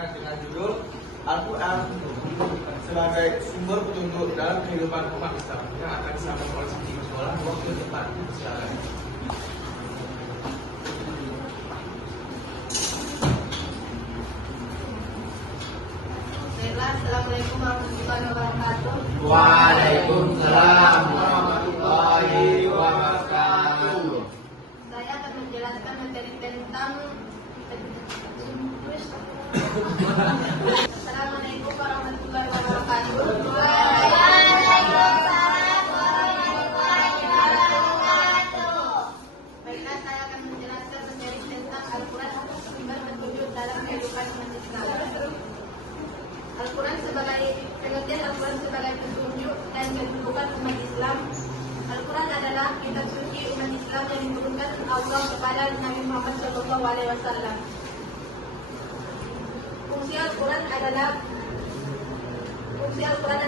pembelajaran dengan judul Al-Quran sebagai sumber petunjuk dalam kehidupan umat Islam yang akan disampaikan oleh Siti Sekolah waktu depan sekarang. Assalamualaikum warahmatullahi wabarakatuh. Waalaikumsalam warahmatullahi wabarakatuh. Saya akan menjelaskan materi tentang Assalamualaikum warahmatullahi wabarakatuh. Waalaikumsalam warahmatullahi wabarakatuh. Baiklah, saya akan menjelaskan materi tentang Al-Quran sumber petunjuk dalam kehidupan umat Islam. Al-Quran sebagai pengertian Al-Quran sebagai petunjuk dan kehidupan umat Islam. Al-Quran adalah kitab suci umat Islam yang diturunkan Allah kepada Nabi Muhammad SAW. Fungsi Al-Quran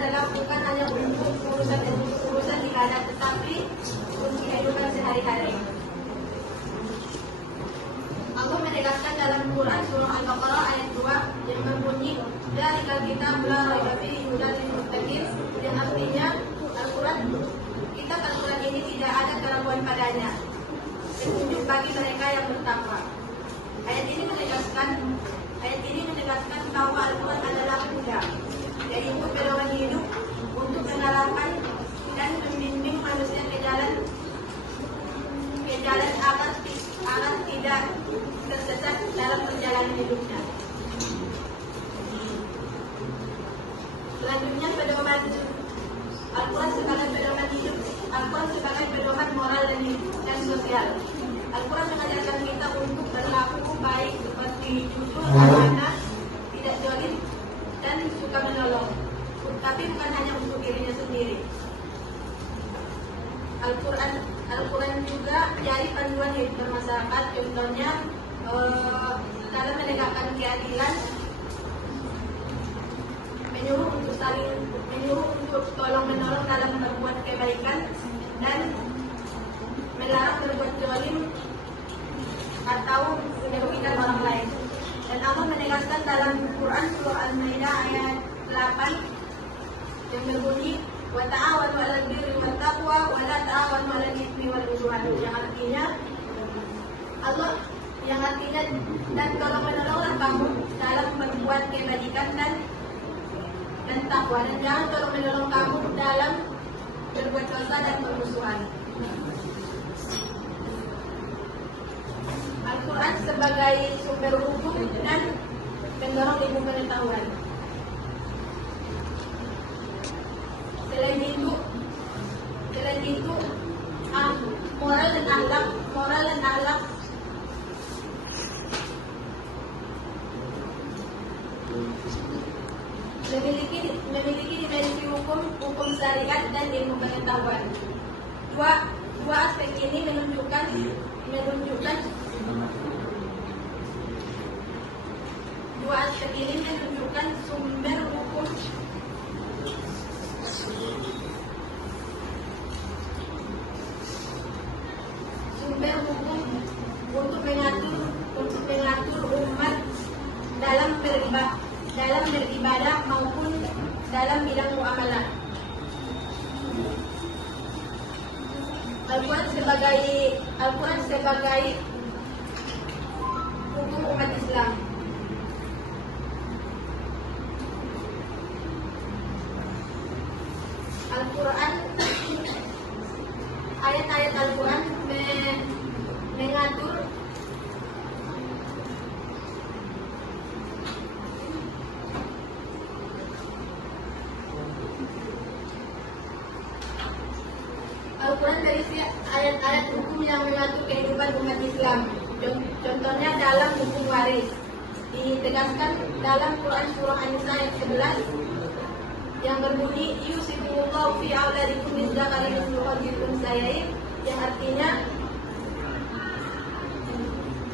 adalah bukan hanya untuk urusan ibadah, tetapi untuk kehidupan sehari-hari. Allah menegaskan dalam Quran surah Al-Baqarah ayat 2 yang berbunyi Dzalikal kitab la raiba fihi hudan lil muttaqin, yang artinya kitab Al-Quran ini tidak ada keraguan padanya, petunjuk bagi mereka yang bertakwa. Ayat ini menegaskan bahwa Al-Quran adalah huda, yaitu pedoman hidup untuk menerapkan dan membimbing manusia ke jalan agar tidak tersesat dalam perjalanan hidupnya. Selanjutnya, pedoman Al-Quran sebagai pedoman hidup, Al-Quran sebagai pedoman moral dan sosial. Al-Quran mengajarkan kita untuk berlaku baik seperti jujur, amanah, tidak zalim, dan suka menolong, tapi bukan hanya untuk dirinya sendiri. Al-Quran juga jadi panduan hidup bermasyarakat. Contohnya dalam menegakkan keadilan, menyuruh untuk tolong menolong dalam berbuat kebaikan, dan melarang berbuat zalim atau merugikan orang lain. Dan Allah menegaskan dalam Quran surah Al-Maidah ayat 8 yang berbunyi wa ta'awanu 'alal birri wat taqwa wa la ta'awanu 'alal itsmi wal 'udwan, yang artinya dan tolong menolonglah kamu dalam berbuat kebajikan dan takwa, dan jangan tolong menolong kamu dalam berbuat dosa dan permusuhan. Al-Quran sebagai sumber hukum dan pendorong ilmu pengetahuan. Selain itu, moral dan akhlak memiliki dimensi hukum syariat dan ilmu pengetahuan. Dua aspek ini menunjukkan sumber hukum untuk mengatur umat dalam beribadah maupun dalam bidang muamalah. Al-Quran sebagai hukum umat Islam. Ayat-ayat Al-Quran mengatur Al-Quran berisi ayat-ayat hukum yang mengatur kehidupan umat Islam. Contohnya dalam hukum waris, ditegaskan dalam Quran surah An-Nisa ayat 11 yang berbunyi yusikumullahu fi auladikum lidzakari mithlu hadzil unsayyain, yang artinya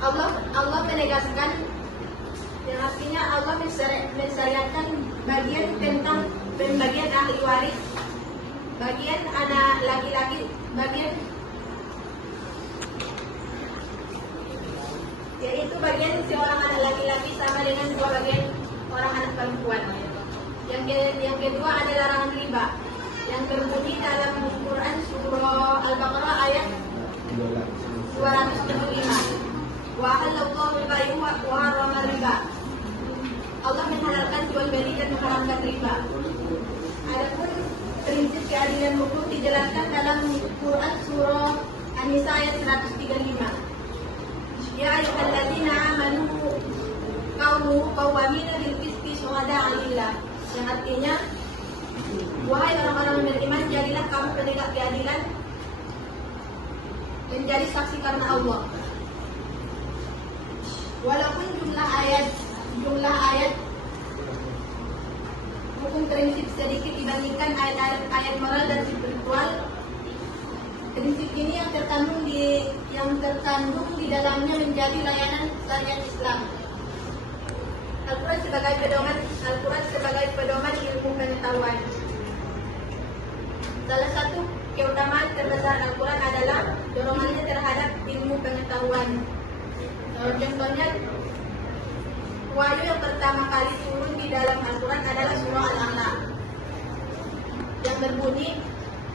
Allah menegaskan, yang artinya Allah mensyariatkan bagian tentang pembagian ahli waris, bagian anak laki-laki, yaitu bagian seorang anak laki-laki sama dengan dua bagian orang anak perempuan. Yang kedua ada larangan riba yang terbunyi dalam Quran surah Al-Baqarah ayat 275. Wa halallahu al-bai'a wa harrama riba. Allah menghalalkan jual beli dan mengharamkan riba. Adapun prinsip keadilan hukum dijelaskan dalam Quran surah An-Nisa ayat 135. Ya ayyuhalladzina amanu kunu qawwamina bil qisti syuhada'a lillah. Yang artinya, wahai orang-orang yang beriman, jadilah kamu penegak keadilan menjadi saksi karena Allah. Walaupun jumlah ayat hukum prinsip sedikit dibandingkan ayat moral dan spiritual, prinsip ini yang terkandung di dalamnya menjadi layanan syariat Islam. Al-Quran sebagai pedoman ilmu pengetahuan. Salah satu keutamaan terbesar Al-Quran adalah dorongannya terhadap ilmu pengetahuan. Contohnya, wahyu yang pertama kali turun di dalam Al-Quran adalah surah Al-A'la yang berbunyi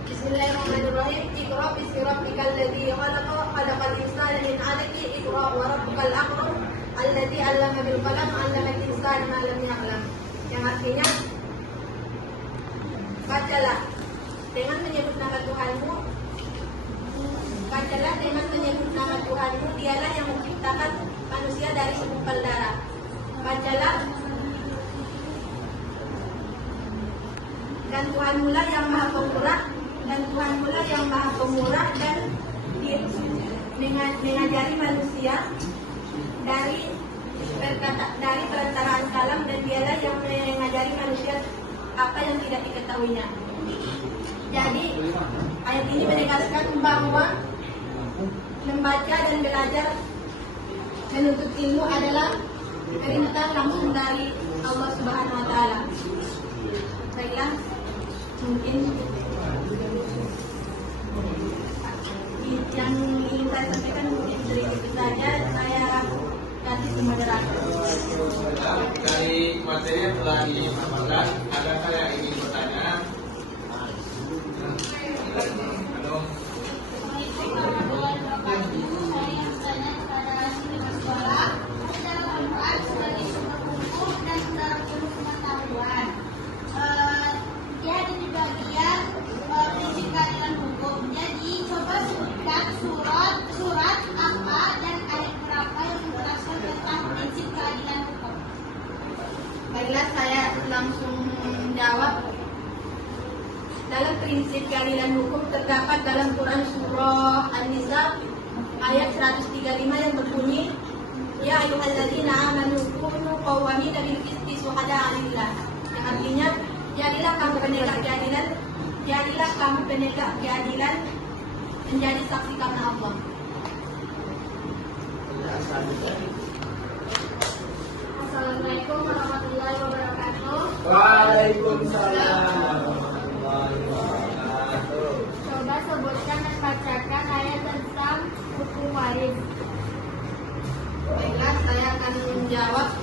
Bismillahirrahmanirrahim. Iqra bismi rabbikal ladzi khalaqa khalaqal insana min 'alaqin. Iqra wa rabbukal akram alladzi 'allama bil qalam 'allamal insana ma lam ya'lam. Yang artinya, bacalah dengan menyebut nama Tuhanmu. Bacalah dengan menyebut nama Tuhanmu. Dialah yang menciptakan manusia dari segumpal darah. Bacalah, dan Tuhanmu lah yang maha pemurah, dan mengajari manusia dari perantaraan kalam, dan dialah yang mengajari manusia apa yang tidak diketahuinya. Jadi ayat ini menegaskan bahwa membaca dan belajar menuntut ilmu adalah perintah langsung dari Allah Subhanahu wa Ta'ala. Baiklah, mungkin yang ingin saya sampaikan mungkin sedikit saja. Saya kasih ke moderator. Dari materi yang telah disampaikan, adakah yang ingin bertanya? Halo. Dia ada di bagian prinsip keadilan hukum. Jadi coba sebutkan surat apa dan ayat berapa yang menjelaskan tentang prinsip keadilan hukum. Baiklah, saya langsung jawab. Dalam prinsip keadilan hukum terdapat dalam Quran surah An-Nisa ayat 135 yang berbunyi, Ya ayyuhalladzina amanu kunu qawwamina bil qisti syuhada'a lillah. Yang artinya, jadilah kamu penegak keadilan menjadi saksi karena Allah. Assalamualaikum warahmatullahi wabarakatuh. Waalaikumsalam warahmatullahi wabarakatuh. Coba sebutkan dan bacakan ayat tentang hukum waris. Baiklah, saya akan menjawab.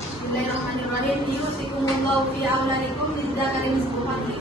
Bismillahirrahmanirrahim. Yusikumullahu fi auladikum lidzakari mislu